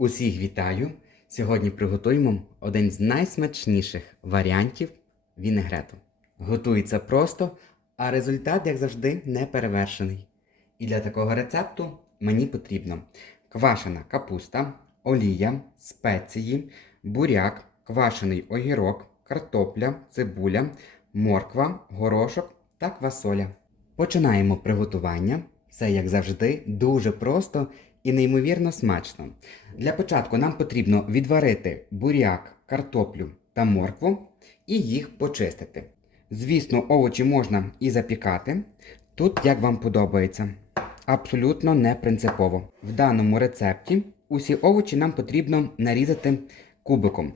Усіх вітаю! Сьогодні приготуємо один з найсмачніших варіантів вінегрету. Готується просто, а результат, як завжди, не перевершений. І для такого рецепту мені потрібно квашена капуста, олія, спеції, буряк, квашений огірок, картопля, цибуля, морква, горошок та квасоля. Починаємо приготування. Все, як завжди, дуже просто і неймовірно смачно. Для початку нам потрібно відварити буряк, картоплю та моркву і їх почистити. Звісно, овочі можна і запікати. Тут як вам подобається. Абсолютно не принципово. В даному рецепті усі овочі нам потрібно нарізати кубиком.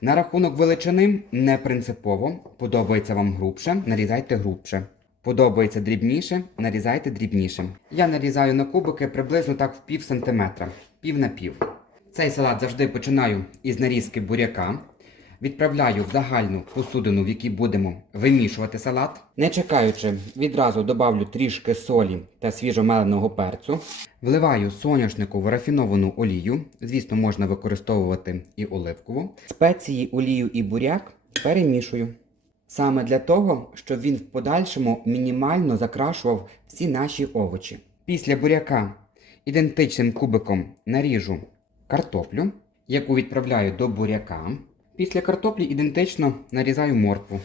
На рахунок величини не принципово. Подобається вам грубше, нарізайте грубше. Подобається дрібніше, нарізайте дрібніше. Я нарізаю на кубики приблизно так в пів сантиметра, пів на пів. Цей салат завжди починаю із нарізки буряка. Відправляю в загальну посудину, в якій будемо вимішувати салат. Не чекаючи, відразу добавлю трішки солі та свіжомеленого перцю. Вливаю соняшникову рафіновану олію. Звісно, можна використовувати і оливкову. Спеції, олію і буряк перемішую. Саме для того, щоб він в подальшому мінімально закрашував всі наші овочі. Після буряка ідентичним кубиком наріжу картоплю, яку відправляю до буряка. Після картоплі ідентично нарізаю моркву.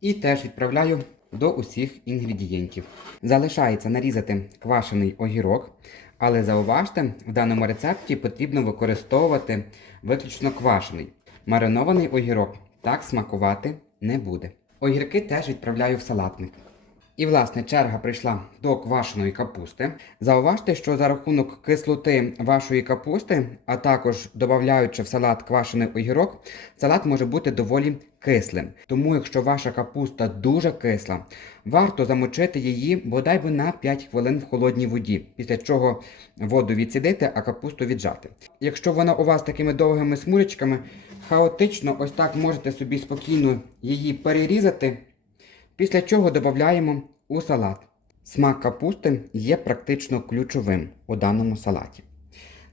І теж відправляю до усіх інгредієнтів. Залишається нарізати квашений огірок, але зауважте, в даному рецепті потрібно використовувати виключно квашений. Маринований огірок так смакувати не буде. Огірки теж відправляю в салатник. І, власне, черга прийшла до квашеної капусти. Зауважте, що за рахунок кислоти вашої капусти, а також додаючи в салат квашений огірок, салат може бути доволі кислим. Тому, якщо ваша капуста дуже кисла, варто замочити її бодай би на 5 хвилин в холодній воді, після чого воду відсідити, а капусту віджати. Якщо вона у вас такими довгими смужечками, хаотично, ось так можете собі спокійно її перерізати. Після чого додаємо у салат. Смак капусти є практично ключовим у даному салаті.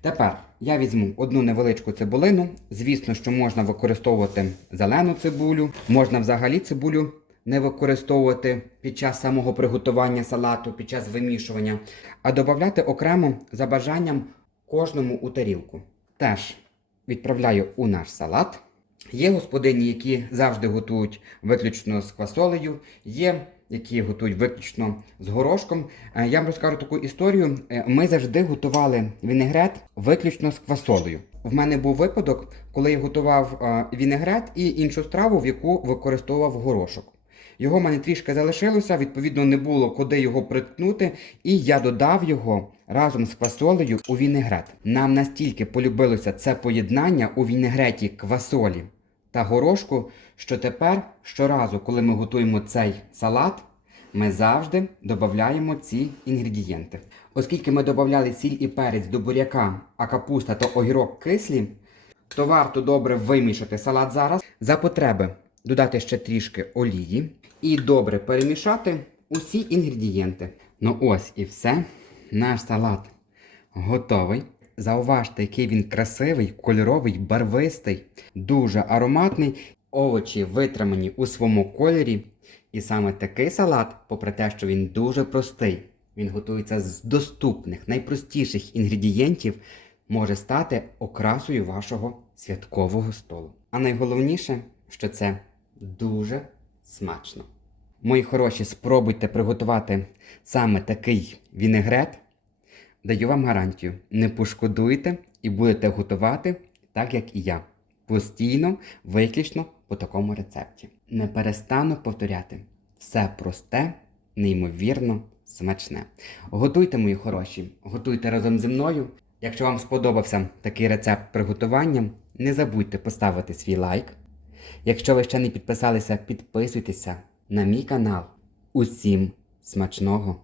Тепер я візьму одну невеличку цибулину. Звісно, що можна використовувати зелену цибулю, можна взагалі цибулю не використовувати під час самого приготування салату, під час вимішування, а додати окремо за бажанням кожному у тарілку. Теж відправляю у наш салат. Є господині, які завжди готують виключно з квасолею, є які готують виключно з горошком. Е, Я вам розкажу таку історію. Е, Ми завжди готували вінегрет виключно з квасолею. В мене був випадок, коли я готував е, вінегрет і іншу страву, в яку використовував горошок. Його в мене трішки залишилося, відповідно, не було куди його приткнути, і я додав його разом з квасолею у вінегрет. Нам настільки полюбилося це поєднання у вінегреті квасолі та горошку, що тепер щоразу, коли ми готуємо цей салат, ми завжди додаємо ці інгредієнти. Оскільки ми додавали сіль і перець до буряка, а капуста та огірок кислі, то варто добре вимішати салат зараз. За потреби додати ще трішки олії і добре перемішати усі інгредієнти. Ну ось і все. Наш салат готовий. Зауважте, який він красивий, кольоровий, барвистий, дуже ароматний. Овочі витримані у своєму кольорі. І саме такий салат, попри те, що він дуже простий, він готується з доступних, найпростіших інгредієнтів, може стати окрасою вашого святкового столу. А найголовніше, що це дуже смачно. Мої хороші, спробуйте приготувати саме такий вінегрет. Даю вам гарантію, не пошкодуйте і будете готувати так, як і я. Постійно, виключно по такому рецепті. Не перестану повторяти. Все просте, неймовірно смачне. Готуйте, мої хороші, готуйте разом зі мною. Якщо вам сподобався такий рецепт приготування, не забудьте поставити свій лайк. Якщо ви ще не підписалися, підписуйтеся на мій канал. Усім смачного!